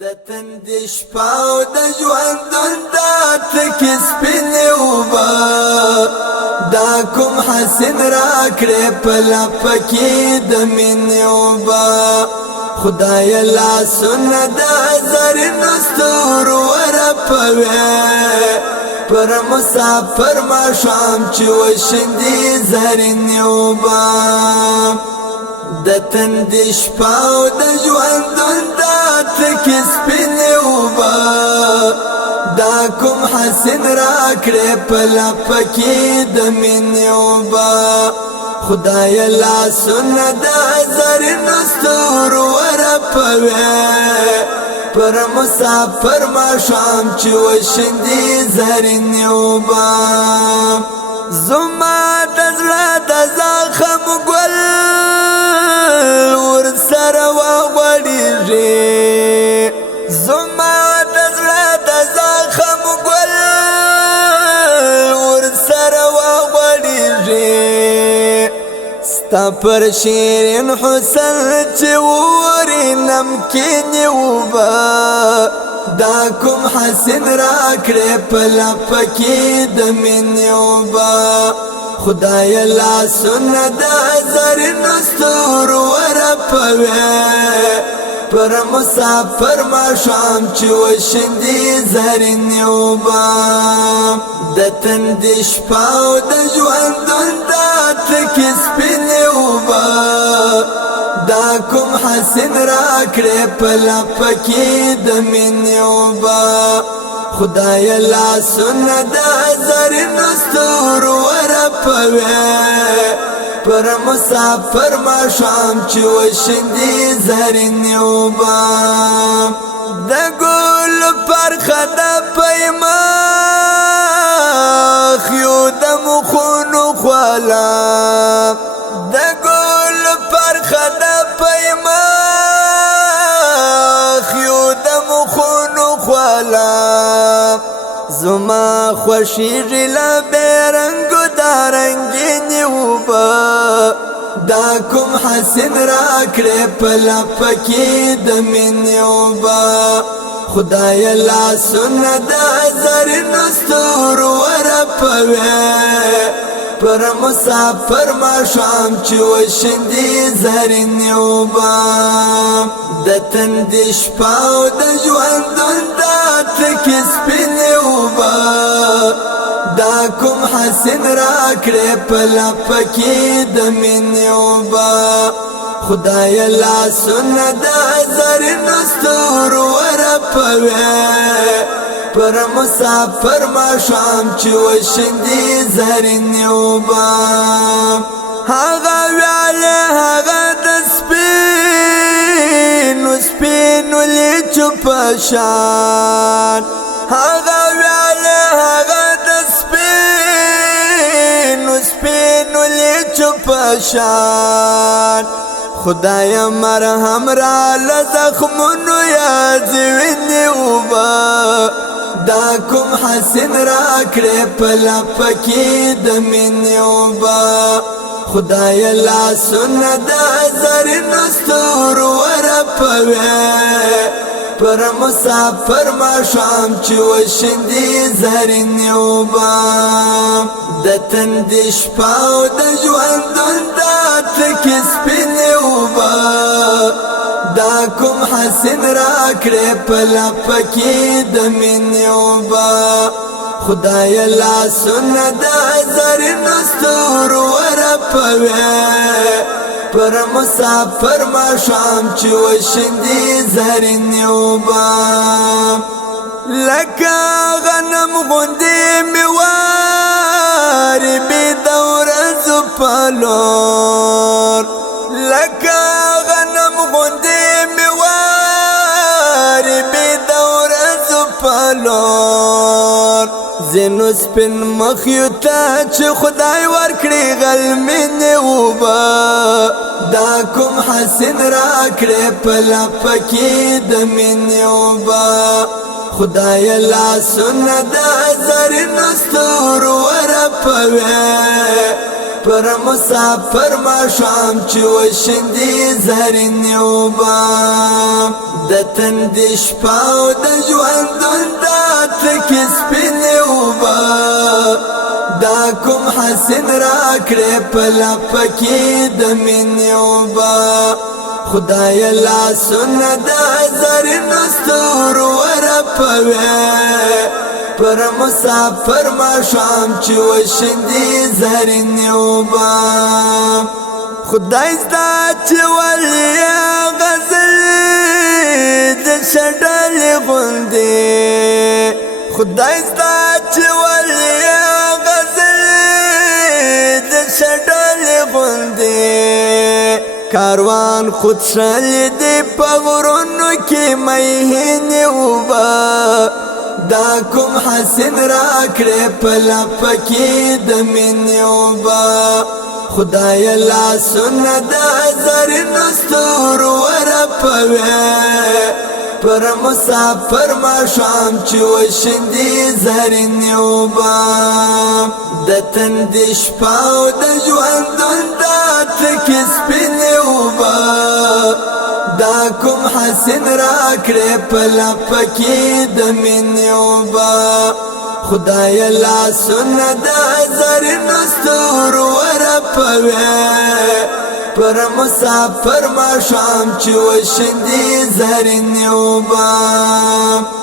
د تندې شپه او د ژوندون دا تکې سپینې اوبه دا کوم حسین راکړې په لپه کې د مینې اوبه خدایه لاسونه د زرینو ستورو ورپوې پر مسافر ماښام چې وشیندې زرینې اوبه د تندې شپه او د ژوندون دا تکې سپینې اوبه دا کوم حسین راکړې په لپه کې د مینې اوبه خدایه لاسونه د زرینو ستورو ورپوې پر مسافر ماښام چې وشیندې زرینې اوبه زما د زړه د زخم ګل ورسره وغوړېږي زما د زړه د زخم ګل ورسره وغوړېږي ستا پر شیرین حسن چې ووري نمکینې اوبه دا کوم حسین راکړې په لپه کې د مینې اوبه خدایه لاسونه د زرینو ستورو ورپوې پر مسافر ماښام چې وشیندې زرینې اوبه د تندې شپه او د ژوندون دا تکې سپینې اوبه دا کوم حسین راکړې په لپه کې د مینې اوبه خدایه لاسونه د زرینو ستورو ورپوې پر مسافر ماښام چې وشیندې زرینې اوبه د ګل پرخه د پیماخ یو د مخونو خواله د ګل پرخه د پیماخ یو د مخونو خواله زما خوښیږي له بېرنګو دا رنګینې اوبه دا کوم حسین راکړې په لپه کې د مینې اوبه خدایه لاسونه د زرینو ستورو ورپوې پر مسافر ماښام چې وشیندې زرینې اوبه د تندې شپه او د ژوندون دا تکې سپینې اوبه دا کوم حسین راکړې په لپه کې د مینې اوبه خدایه لاسونه د زرینو ستورو ورپوې پر مسافر ماښام چې وشیندې زرینې اوبه هغه ویالې هغه د سپینو سپینو لیچو په شان هغه ویالې هغه د سپینو سپینو لیچو په شان خدایه مرهم را له زخمونو یاد وینې اوبه دا کوم حسین راکړې په لپه کې د مینې اوبه خدایه لاسونه د زرینو ستورو ورپوې پر مسافر ماښام چې وشیندې زرینې اوبه د تندې شپه او د ژوندون دا تکې سپینې اوبه دا کوم حسین راکړې په لپه کې د مینې اوبه خدایه لاسونه د زرینو ستورو ورپوې پر مسافر ماښام چې وشیندې زرینې اوبه لکه غنم غوندې مې وارې بې د ورځو په لور لکه غنم غوندې مې وارې بې د ورځو په لور ځینو سپین مخیو ته چې خدای ورکړي غلمینې اوبه دا کوم حسین راکړې په لپه کې د مینې اوبه خدایه لاسونه د زرینو ستورو ورپوې پر مسافر ماښام چې وشیندې زرینې اوبه د تندې شپه او د ژوندون دا تکې سپینې اوبه دا کوم حسین راکړې په لپه کې د مینې اوبه خدای لاسونه د زرینو ستورو ورپوي پر مسافر ماښام چې وشیندې زرینې اوبه خدای ستا چې ولې غزلې د شډلې غوندې خدای ستا چې ولې غزلې د شډلې غوندې کاروان خود شل دی په غرونو کې مېهنې اوبه دا کوم حسین راکړې په لپه کې د مینې اوبه خدای لاسونه د زرینو ستورو ورپوي پر مسافر ماښام چې وشیندې زرینې اوبه د تندې شپه او د ژوندون دا تکې سپینې اوبه دا کوم حسین راکړې په لپه کې د مینې اوبه خدای لاسونه د زرینو ستورو ورپوي پر مسافر ماښام چې وشیندې زرینې اوبه